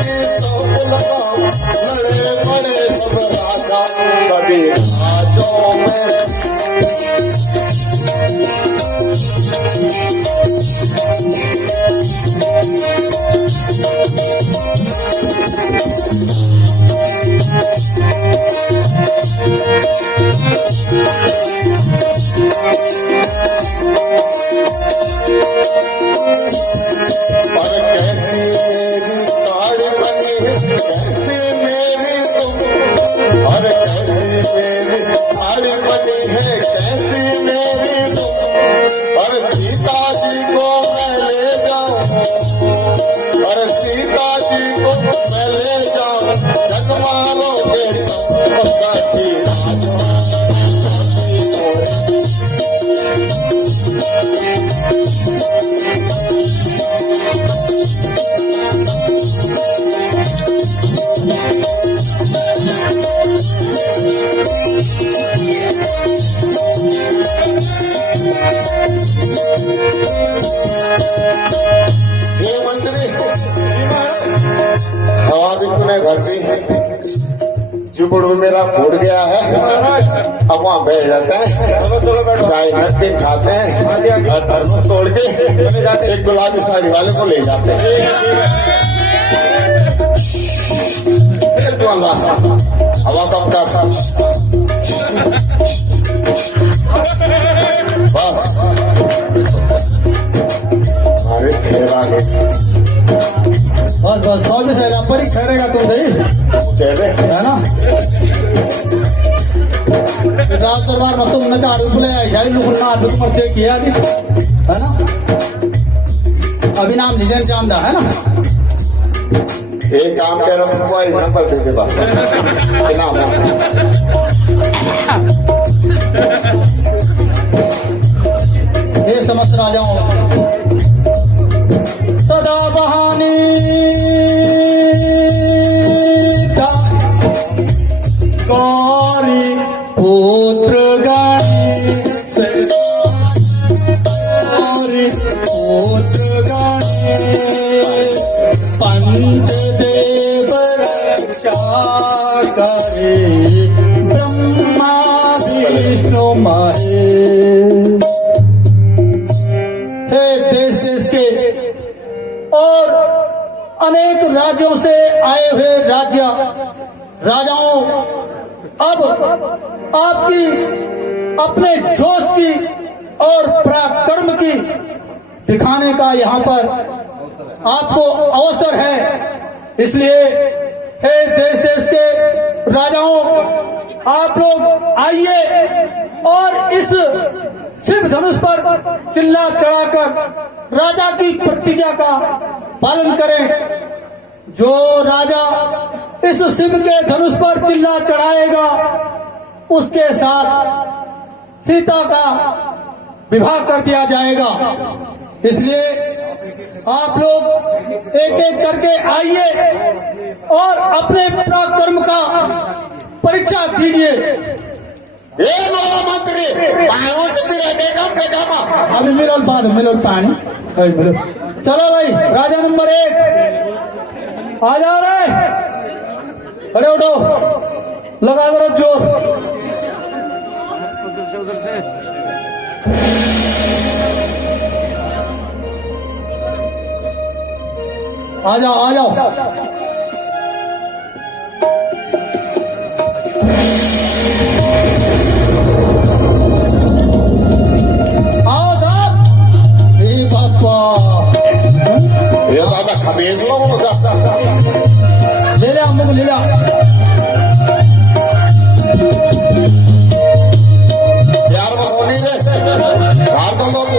की तोप लगाओ, लड़े बड़े सब राजा सभी राजों में। और कैसी मेरी ताड़ बनी है, कैसी मेरी तुम, और कैसी मेरी ताड़ बनी है, कैसी मेरी तुम। और सीता जी को मैं ले जाऊं, और सीता जी को मैं ले जाऊं, जगमालोगे तुम सखी राजों। ये मंत्री हवा भी तूने घर दी है, जुबड़ मेरा फूट गया है, अब वहाँ बैठ जाते हैं, चाय नमकीन खाते हैं और थर्मस तोड़ के एक गुलाबी साड़ी वाले को ले जाते हैं। हवा कम कर बस अरे बस बस 24 है पर ही खैरेगा तुम चेहरे है ना। रात दरबार में तुम नचा रुपले शाही लुकना लुक मरते किया है ना। अभी नाम निजन जामदा है ना। एक काम कह रहा हूँ नंबर दे दे बस इनाम। ये समस्त राजाओं सदा बहानी था गौरी पुत्र गणी गौरी पुत्र गणी पंचदेव रक्षा करे ब्रह्मा विष्णु महेश। देश देश के और अनेक राज्यों से आए हुए राजाओं अब आपकी अपने जोश की और पराक्रम की दिखाने का यहाँ पर आपको अवसर है। इसलिए हे देश देश के राजाओं आप लोग आइए और इस शिव धनुष पर चिल्ला चढ़ाकर राजा की प्रतिज्ञा का पालन करें। जो राजा इस शिव के धनुष पर चिल्ला चढ़ाएगा उसके साथ सीता का विवाह कर दिया जाएगा। इसलिए आप लोग एक एक करके आइए और अपने पराक्रम का परीक्षा कीजिए। मंत्री अभी मिलोल बाद मिलोल पानी चलो भाई राजा नंबर 1 आ जाओ रे, खड़े उठो, लगा दो जोर। आ जाओ आ जाओ। आओ साहब। ए बापा ये दादा खबेज लोग ले ले अम्मू ले ले। यार बस होनी रे बाहर चल दो तू।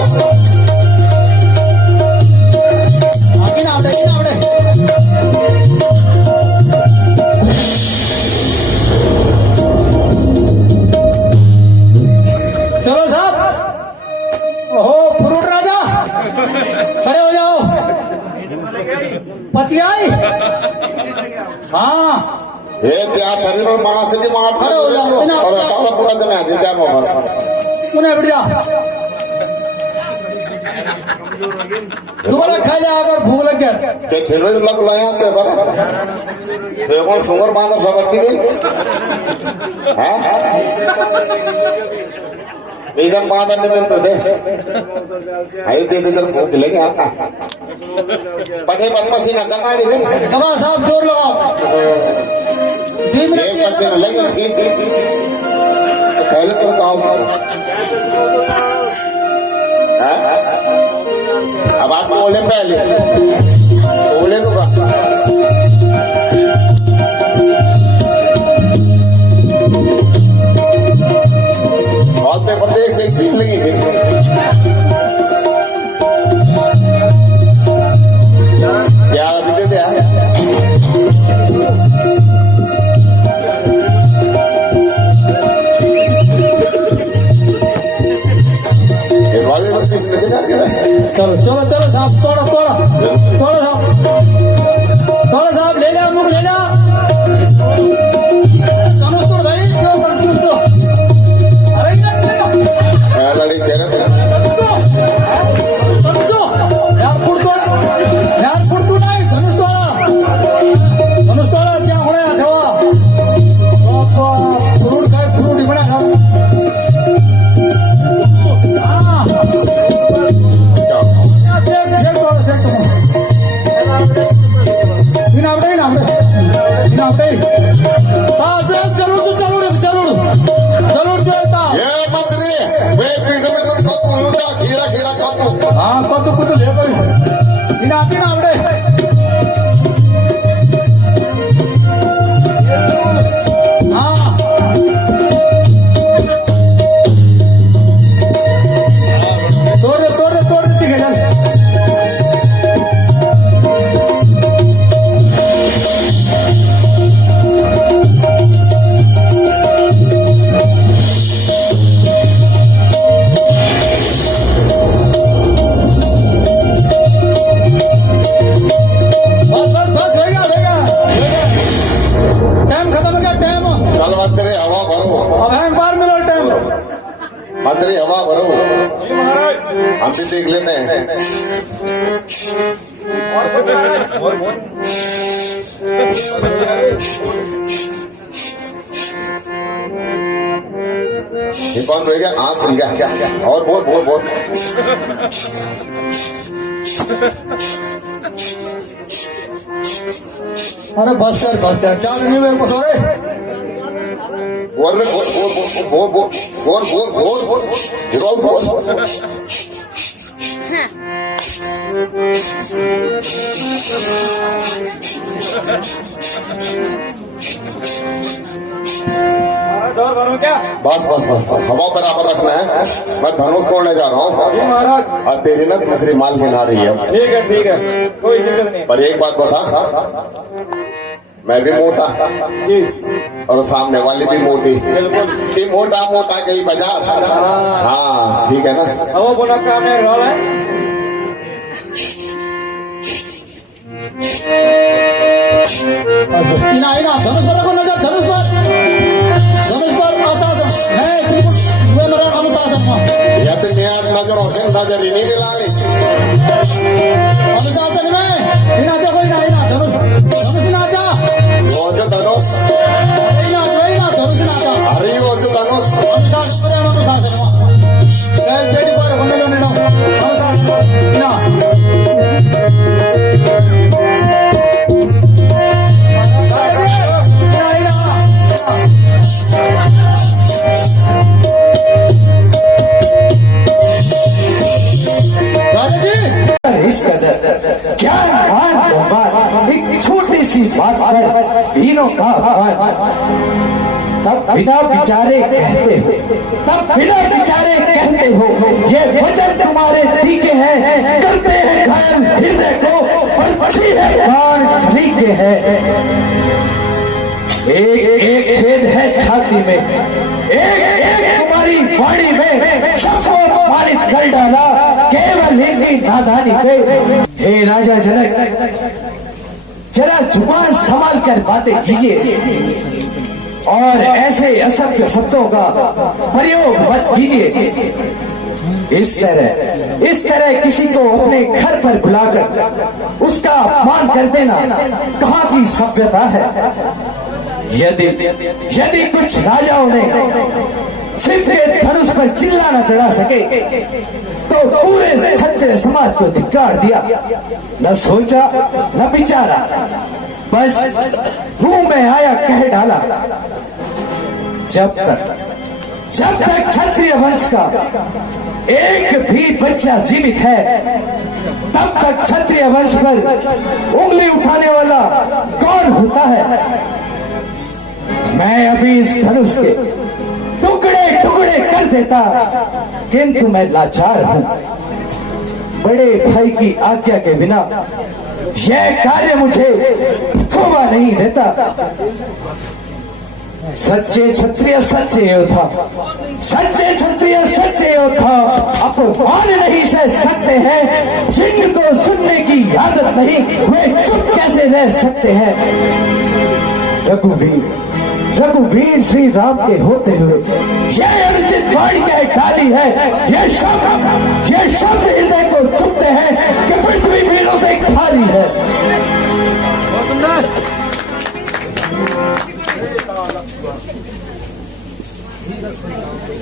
आगे ना आवड़े चलो साहब। ओहो फ्रूट राजा खड़े हो जाओ। पति आई। हाँ ये त्यार शरीर में मां से भी मार खड़े हो जाओ। और ताला पूरा दिन है त्यार मोहर उन्हें बढ़िया तुम्हाला खायला अगर भूक लग गया ते छिलवे लग लाया ते बरा ते कोण सुंगर बांधर सबरती नहीं हाँ एकदम बांधर ने तो दे आयु दे दे भूख लगे आपका पने बदमाशी ना कंगाड़ी ने बाबा साहब जोर लगाओ 2 मिनट एक मशीन लगी ठीक तो पहले तो आओ हाँ अब आप बोले पहले बोले तो का और पेपर देख से एक चीज लगी थी क्या अभी देते हैं किसी नजर आती है चलो चलो चलो साहब तोड़ो तोड़ो तोड़ो साहब ले ले मुख ले ले धनुष तोड़ भाई क्यों कर तो अरे लड़ी खेल धनुष तो यार फुड़ तू नहीं धनुष तोड़ा क्या होने अथवा बाबा फ्रूट खाए फ्रूट ही बना साहब हाँ कत कुछ ले आती ना हमने हाँ तोड़ देती है चल मंत्री हवा भरो हम भी देख लेते हैं ये कौन रहेगा आँख खुल गया और बहुत बहुत बहुत अरे बस कर चार नहीं मेरे को थोड़े बोल क्या बस हवा बराबर रखना है मैं धनुष तोड़ने जा रहा हूँ महाराज और तेरी ना दूसरी माल गिना रही है ठीक है कोई दिक्कत नहीं पर एक बात बता मैं भी मोटा जी और सामने वाली भी मोटी बिल्कुल कि मोटा कहीं बाजार हाँ ठीक है ना वो बोला काम है रोल है इना धनुष पर रखो नजर धनुष पर आशासन है बिल्कुल वे मेरा अनुशासन है या तो न्याय नजरों से नजर ही नहीं मिलानी अनुशासन में इना देखो इना धनुष ना जा वो जो धनुष इना धनुष ना जा अरे वो जो धनुष अनुशासन बेटी पर बंदे जो निडो अनुशासन इना क्या एक छोटी सी बात पर हीरों का तब बिना विचारे कहते हो ये वचन तुम्हारे तीखे हैं करते हैं घायल हृदय को और अच्छी है प्राण सलीके हैं एक छेद है छाती में एक तुम्हारी वाणी में सबको पारित कर डाला केवल इनकी नादानी पे हे राजा जनक जरा जुबान संभाल कर बातें कीजिए और ऐसे असभ्य शब्दों का प्रयोग मत कीजिए इस तरह किसी को अपने घर पर बुलाकर उसका अपमान कर देना कहाँ की सभ्यता है। यदि कुछ राजाओं ने सिर्फ धनुष पर चिल्ला न चढ़ा सके तो पूरे क्षत्रिय समाज को धिक्कार दिया, न सोचा न विचारा, बस मुंह में आया कह डाला। जब तक क्षत्रिय वंश का एक भी बच्चा जीवित है तब तक क्षत्रिय वंश पर उंगली उठाने वाला कौन होता है। मैं अभी इस धनुष के टुकड़े टुकड़े कर देता, किंतु मैं लाचार हूं। बड़े भाई की आज्ञा के बिना यह कार्य मुझे शोभा नहीं देता। सच्चे क्षत्रिय सच्चे योद्धा, सच्चे क्षत्रिय सच्चे योद्धा अपमान नहीं सह सकते हैं। जिनको सुनने की आदत नहीं वे चुप कैसे रह सकते हैं। रघुवीर श्री राम के होते हुए यह अनुचित वाणी कह डाली है। ये शब्द हृदय को चुभते हैं कि पृथ्वी वीरों से खाली है।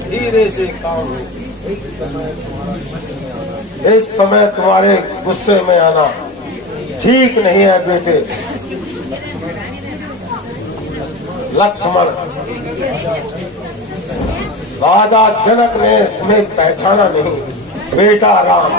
धीरे से काम, इस समय तुम्हारे गुस्से में आना ठीक नहीं है बेटे। लक्ष्मण, राजा जनक ने तुम्हें पहचाना नहीं, बेटा राम।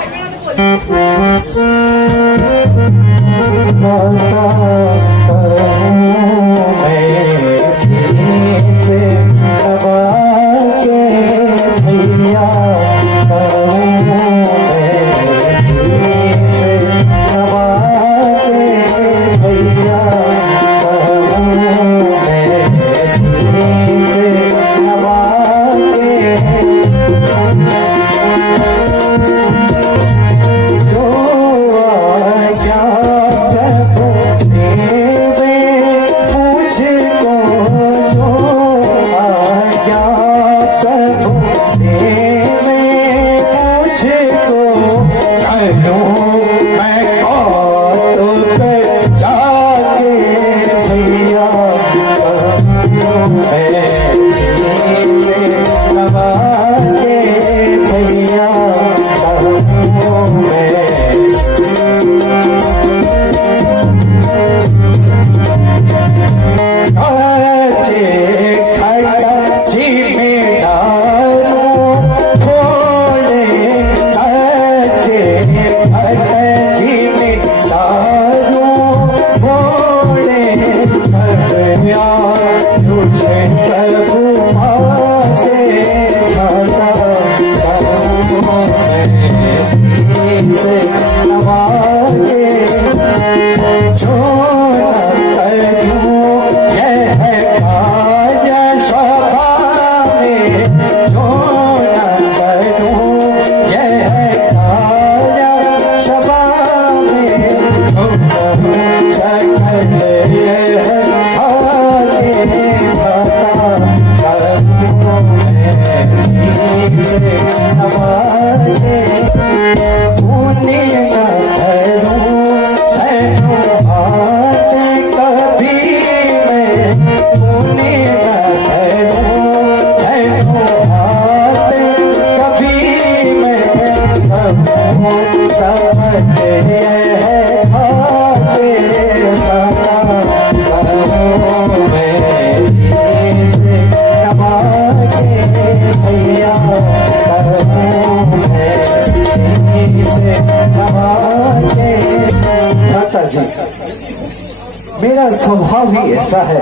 मेरा स्वभाव ही ऐसा है,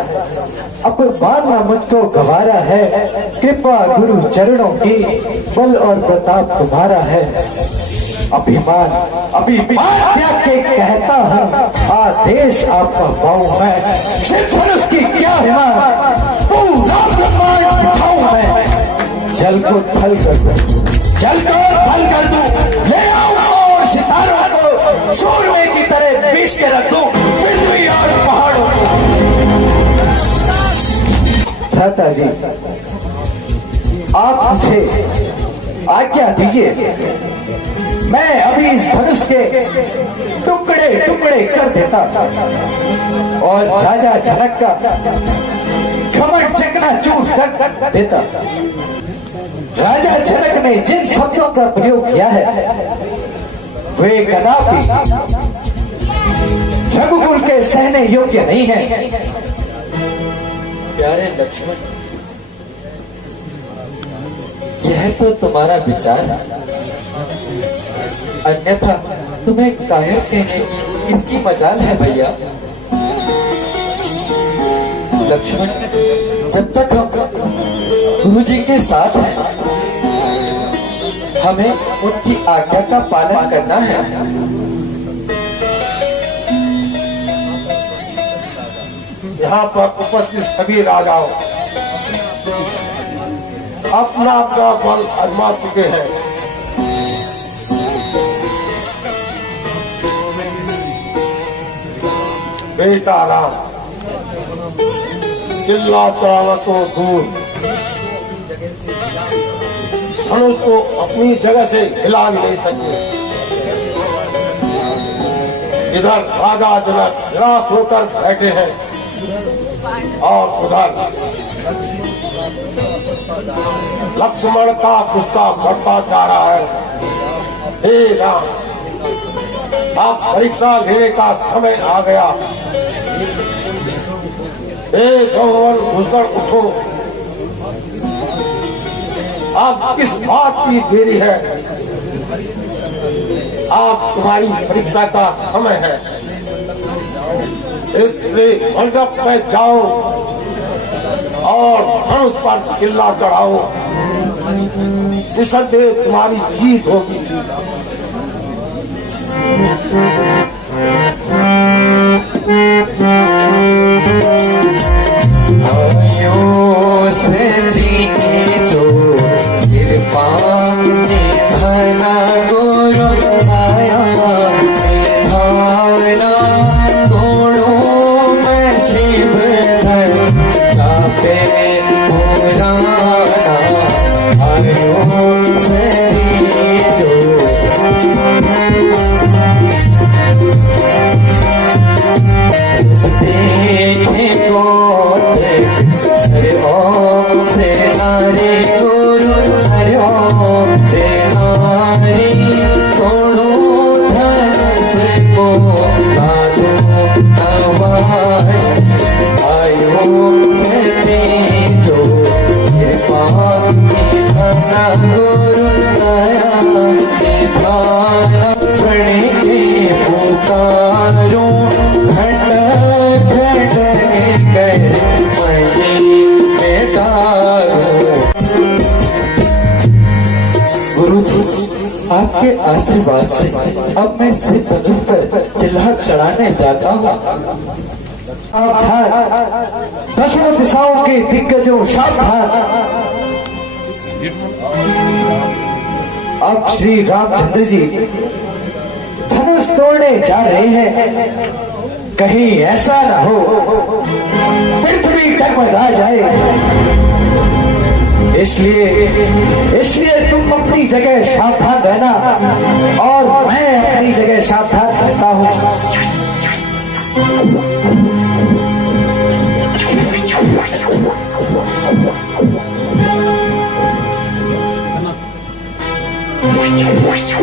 अब मानना मुझको गवारा है। कृपा गुरु चरणों की, बल और प्रताप तुम्हारा है। अभिमान त्याग के कहता हूँ, आदेश आपका पाऊं मैं। सिर्फ धनुष की क्या हिम्मत, पूरा ब्रह्मांड उठाऊं मैं। जल को थल कर दूं, ले आऊं और सितारों को सूरमे की तरह पीस के रख दूं, पृथ्वी और पहाड़ों को। भ्राता जी, आज्ञा दीजिए, मैं अभी इस धनुष के टुकड़े टुकड़े कर देता और राजा जनक का घमंड चकनाचूर कर देता। राजा जनक ने जिन शब्दों का प्रयोग किया है वे कदापि रघुकुल के सहने योग्य नहीं है। प्यारे लक्ष्मण, यह तो तुम्हारा विचार है, अन्यथा तुम्हें कायर कहने किसकी मजाल है भैया। लक्ष्मण, जब तक हम गुरु जी के साथ हैं हमें उनकी आज्ञा का पालन करना है। यहाँ पर उपस्थित सभी राजाओं अपना अपना बल आजमा चुके हैं। बेटा राम किला चढ़ावा तो दूर, धनुष को अपनी जगह से हिला भी नहीं सकते। इधर राजा जनक निराश होकर बैठे हैं और उधर लक्ष्मण का गुस्सा बढ़ता जा रहा है। हे राम, आप परीक्षा लेने का समय आ गया। हे जौहर घुसकर उठो, आप किस बात की देरी है? आप तुम्हारी परीक्षा का समय है। इसलिए मंडप में जाओ और धनुष पर किला चढ़ाओ, निसंदेह तुम्हारी जीत होगी। आयो से जीते जो कृपा धना गुरु आया धारा तोड़ो मैं शिव धन चापे पुराना। आयो से जो देखे को हरे ओम तेरे गुरु हरे ओम तेरे तोड़ो धनुष को लादो हवाई। आयो से जो कृपा धना गुरु दया निधाना प्रण के पुकारो गुरु जी, आपके आशीर्वाद से अब मैं सिर धनुष पर चिल्ला चढ़ाने जाता हूँ। दसों दिशाओं के दिग्गजों सावधान, अब श्री रामचंद्र जी धनुष तोड़ने जा रहे हैं। कहीं ऐसा न हो पृथ्वी डगमगा जाए। इसलिए तुम अपनी जगह सावधान रहना और मैं अपनी जगह सावधान रहता हूँ। Namaste.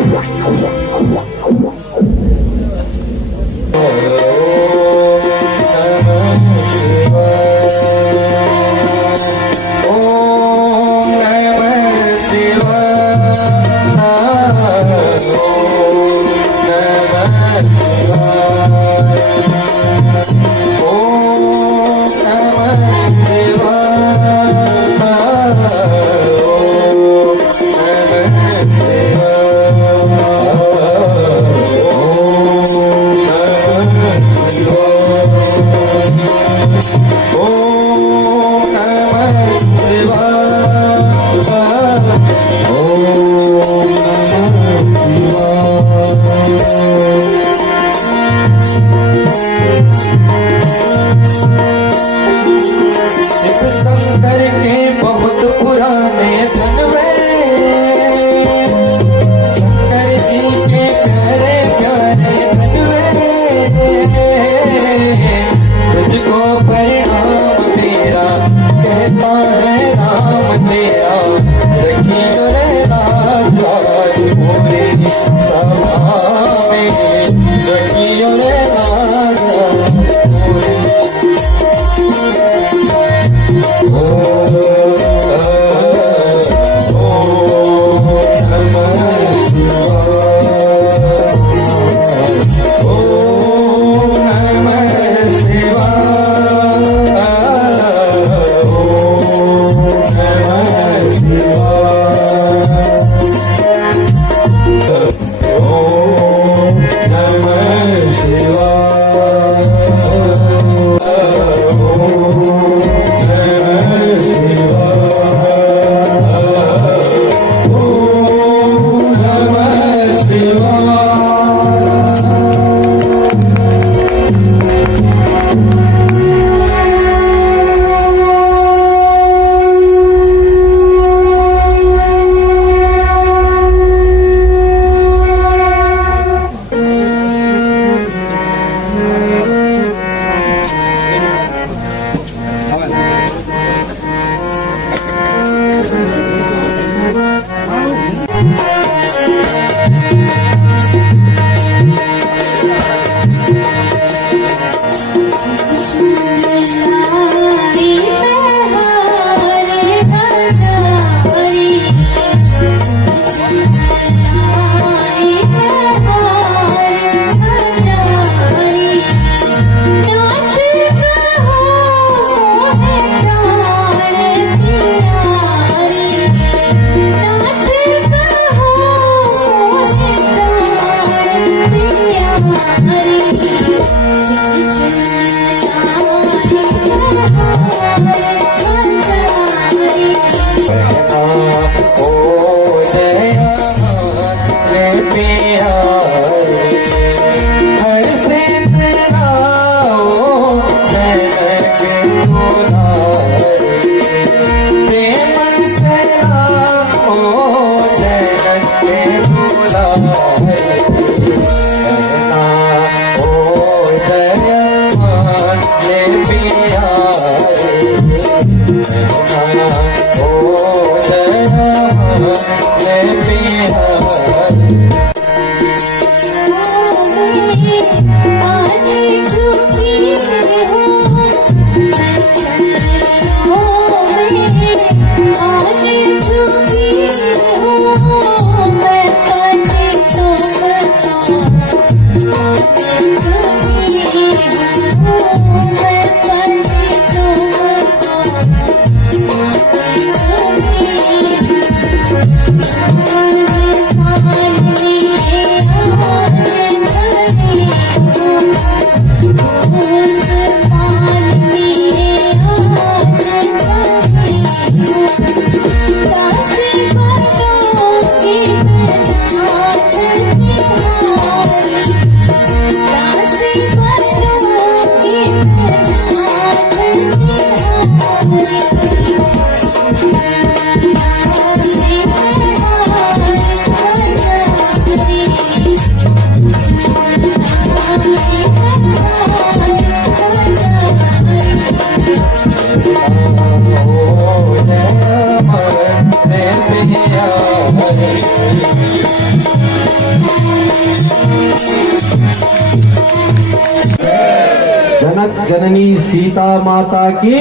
जनक जननी सीता माता की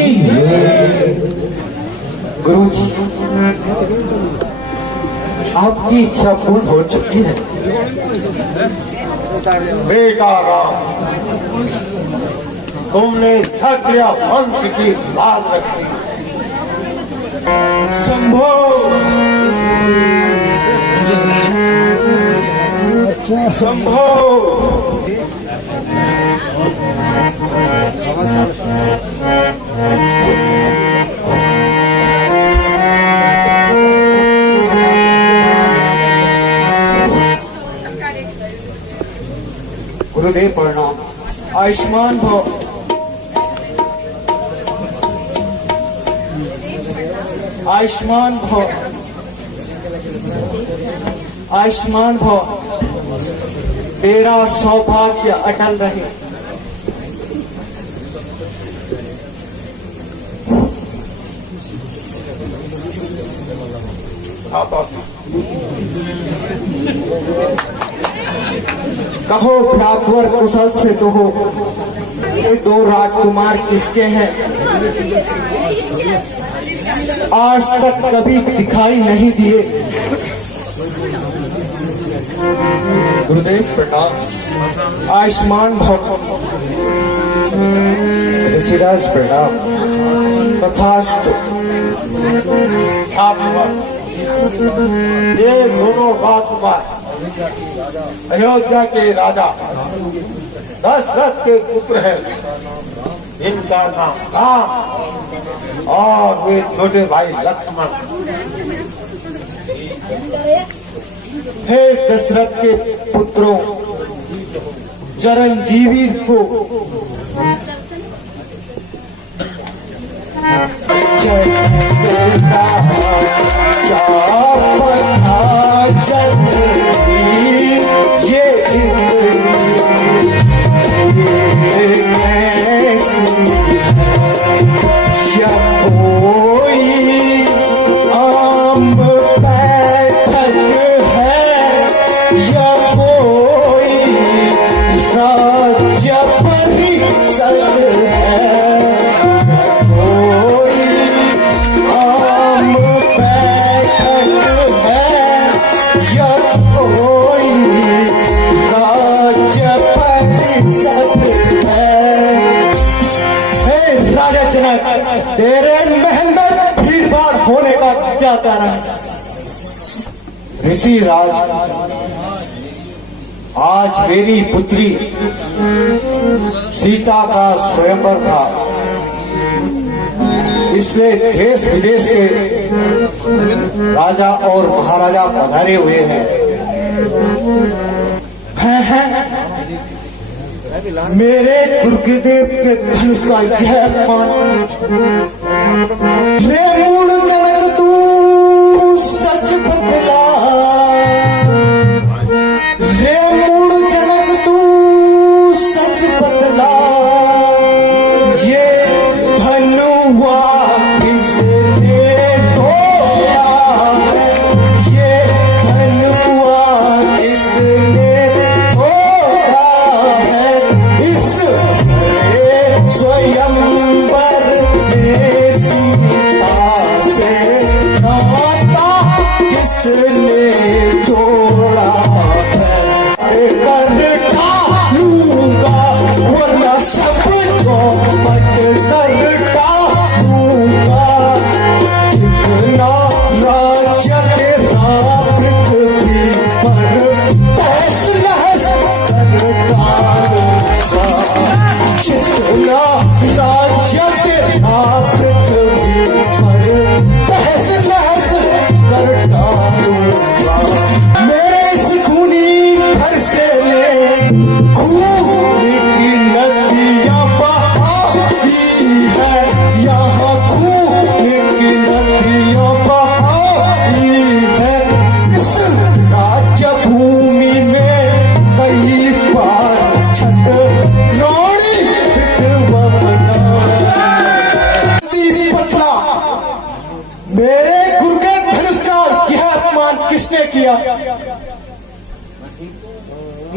गुरुजी, आपकी इच्छा पूर्ण हो चुकी है। बेटा राम, तुमने क्षत्रिय वंश की लाज रखी। शंभो शंभो गुरुदेव प्रणाम। आयुष्मान भव। आयुष्मान भव। आयुष्मान भव। तेरा सौभाग्य अटल रहे। कहो भ्रातृवर कुशल से तो हो, ये दो राजकुमार किसके हैं? आज तक कभी दिखाई नहीं दिए। गुरुदेव प्रणाम। आयुष्मान भव। ऋषिराज प्रणाम। तथास्तु। आप ये दोनों राजकुमार अयोध्या के राजा दशरथ के पुत्र हैं। इनका नाम राम और वे छोटे भाई लक्ष्मण। हे दशरथ के पुत्रों, चिरंजीवी को तेरे महल में भीड़ भाड़ होने का क्या कारण है? ऋषि राज, आज मेरी पुत्री सीता का स्वयंवर था, इसलिए देश विदेश के राजा और महाराजा पधारे हुए हैं। मेरे दुर्गदेव के धनुष का यह अपमान। रे मूल जनक तू सच बतला, रे मूल जनक तू सच बतला, ये धनुआ किसने तोड़ा है? ये धनुआ किसने स्वयंवर में सीता से नाता किसने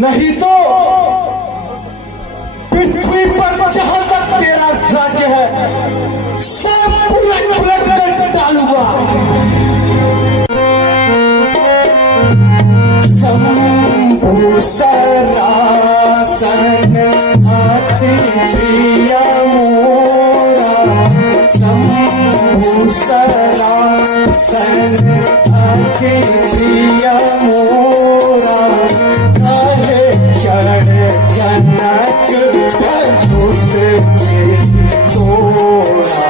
नहीं तो पृथ्वी पर जहां तक तेरा राज्य है सब उलट कर डालूंगा। शंभु सरासन हाथी प्रिया मोरा, शंभु सरासन हाथी प्रिया मोरा, काहे चढ़ जनक धनुष में तोड़ा।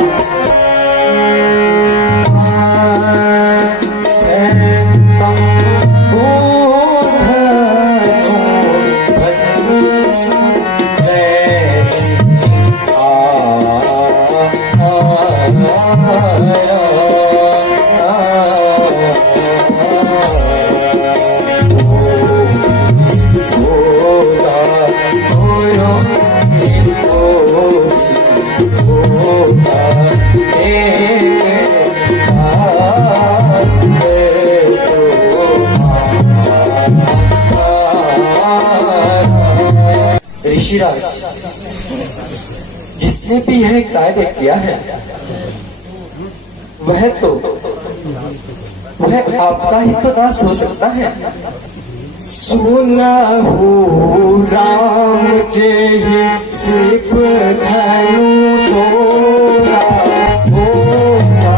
ऋषिराज, जिसने भी यह कार्य किया है वह आपका ही तो नाश हो सकता है। सुना हो राम जय शिव धनु तोरा, होगा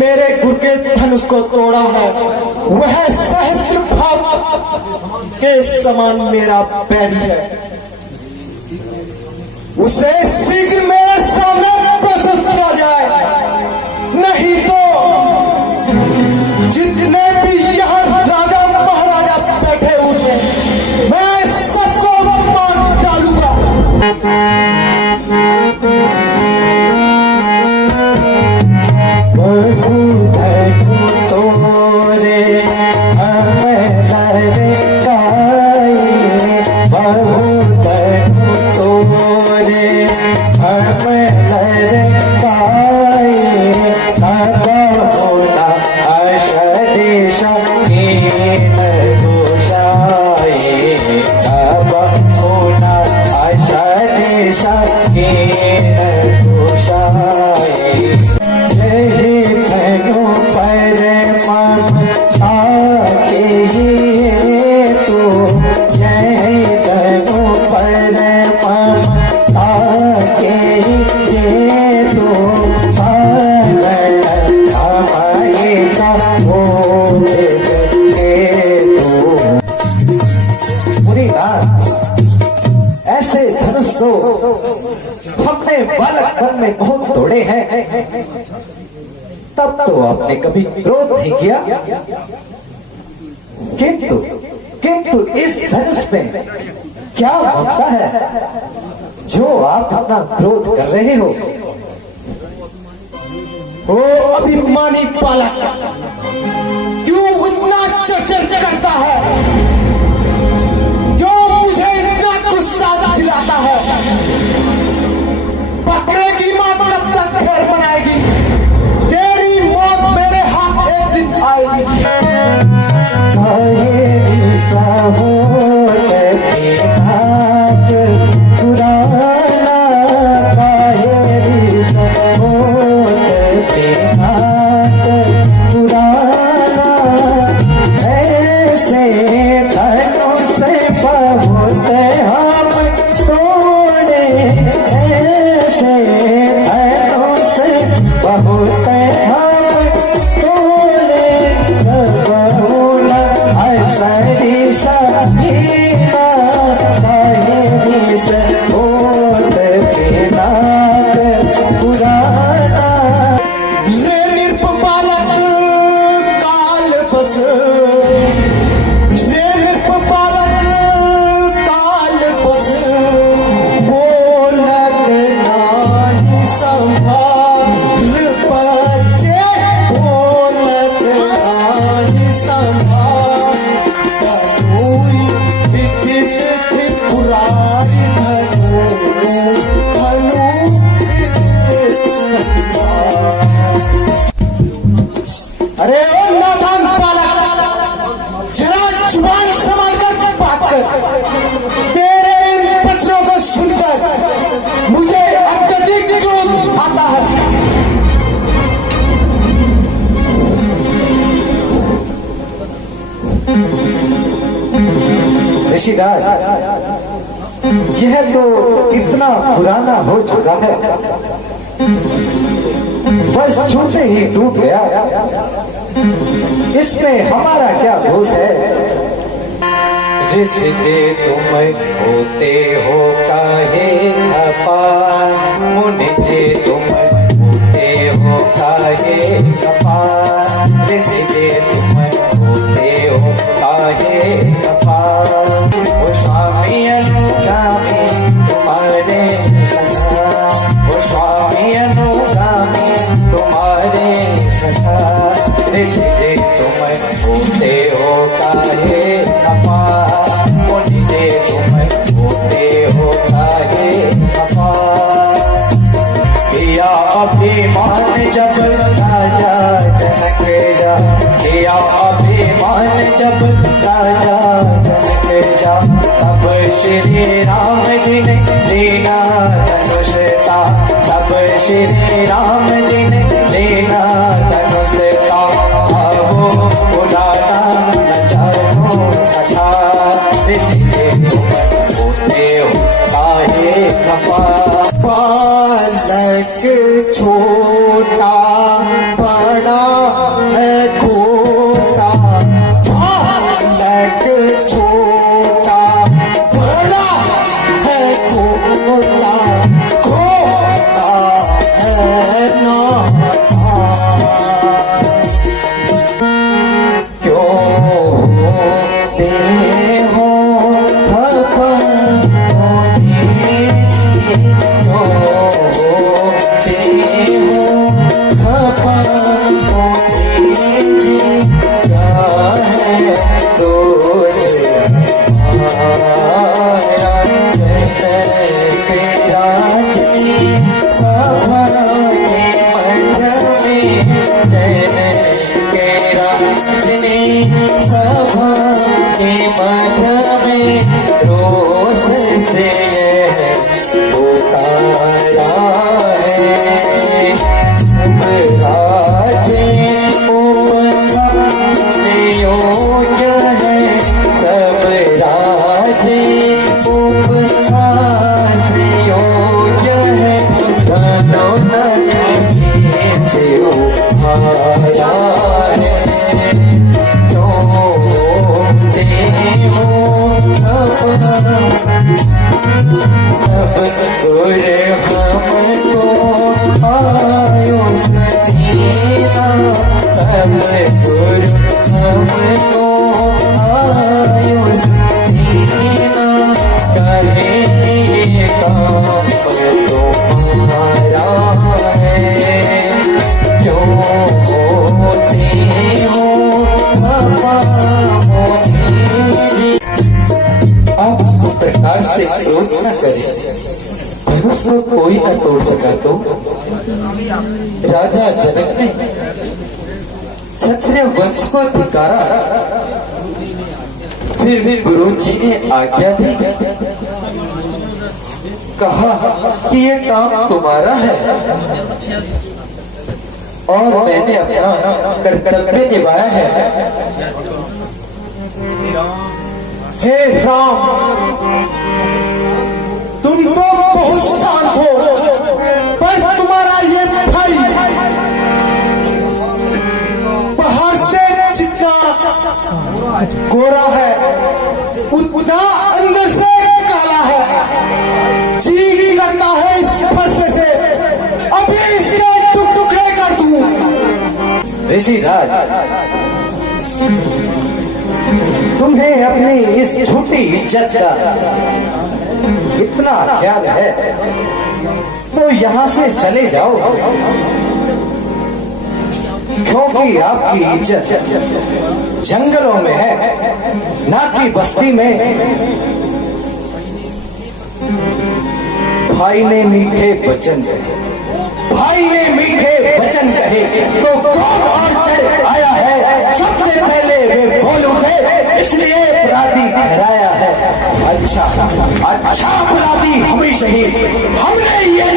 मेरे गुरु के धनुष को तोड़ा है वह सहस्त्र भाव के समान मेरा बैरी है, उसे शीघ्र मेरे सामने प्रस्तुत किया जाए, नहीं तो जितने भी यहाँ राजा महाराजा बैठे हुए मैं सबको मार डालूंगा। ऐसे धनुष तो हमने बालकपन में बहुत तोड़े हैं, तब तो आपने कभी क्रोध नहीं किया, किंतु इस धनुष में क्या होता है जो आप अपना क्रोध कर रहे हो? ओ अभिमानी बालक, क्यों इतना चर्चा करता है जो मुझे इतना गुस्सा दिलाता है? बकरे की मां कब तक घर बनाएगी? तेरी मौत मेरे हाथ एक दिन आएगी। पुराना ऐसे अरे ओ नादान बालक, जरा जुबान संभाल कर बात कर। तेरे इन वचनों को सुनकर मुझे अत्यधिक क्रोध आता है। ऋषिराज, यह तो इतना पुराना हो चुका है, बस छूते ही टूट गया। इसमें हमारा क्या दोष है? ऋषि जे तुम होते हो काहे अपार, मुनि जे तुम होते हो काहे अपार, ऋषि जे तुम होते हो काहे अपार। ओ स्वामी अनुगामी तुम्हारे सखा, ओ स्वामी अनुगामी तुम्हारे सखा, ऋषि जे तुम होते हो काहे अपार, मुनि जे तुम होते हो काहे अपार। किया अभिमान जब राजा जनक जा, किया अभिमान जब राजा जनक जा, तब श्री राम जी ने लेना धनुष था, तब श्री राम जी ने लेना धनुष था। आओ बुलाना न जानो सखा, ऋषि जे तुम होते हो काहे अपार। बालक छोटा बड़ा है खोटा, बालक छोटा बड़ा है खोटा, खोटा है नाता। क्यों होते हो खफा मोदी जी, क्यों होते हो खफा मोदी जी, क्या है दोष हमारा। जनक राज की सभा के मध्य में, जनक राज ने सभा के मध्य में रोष से पुकारा है। उपराजे उपखाने योग्य है, सब राजे उपहास योग्य है, धनो धन से उठाया है। क्यों होते हो तब गुर हमको आयुष दीना, तब गुर हमको आयुष दीना, कहे काम तुम्हारा है। क्यों होते हो मोदी जी। आप इस प्रकार से क्रोध न करें, धनुष को कोई न तोड़ सका तो राजा जनक ने क्षत्रिय वंश को धिकारा, फिर भी गुरु जी ने आज्ञा दी, कहा कि ये काम तुम्हारा है और मैंने अपना कर्तव्य निभाया है। हे राम, तुम तो बहुत शांत हो, पर तुम्हारा ये भाई बाहर से चिकना गोरा है, उदा अंदर से काला है, जी करता है इस स्पर्श से अभी इसके टुकड़े कर दूं। ऋषिराज, तुम्हें अपनी इस झूठी इज्जत का इतना ख्याल है तो यहाँ से चले जाओ, क्योंकि आपकी इज्जत जंगलों में है, ना कि बस्ती में। भाई ने मीठे वचन कहे, भाई ने मीठे वचन कहे तो क्रोध और चढ़ आया इसलिए अपराधी ठहराया है। अच्छा अच्छा अपराधी हम ही सही, हमने ये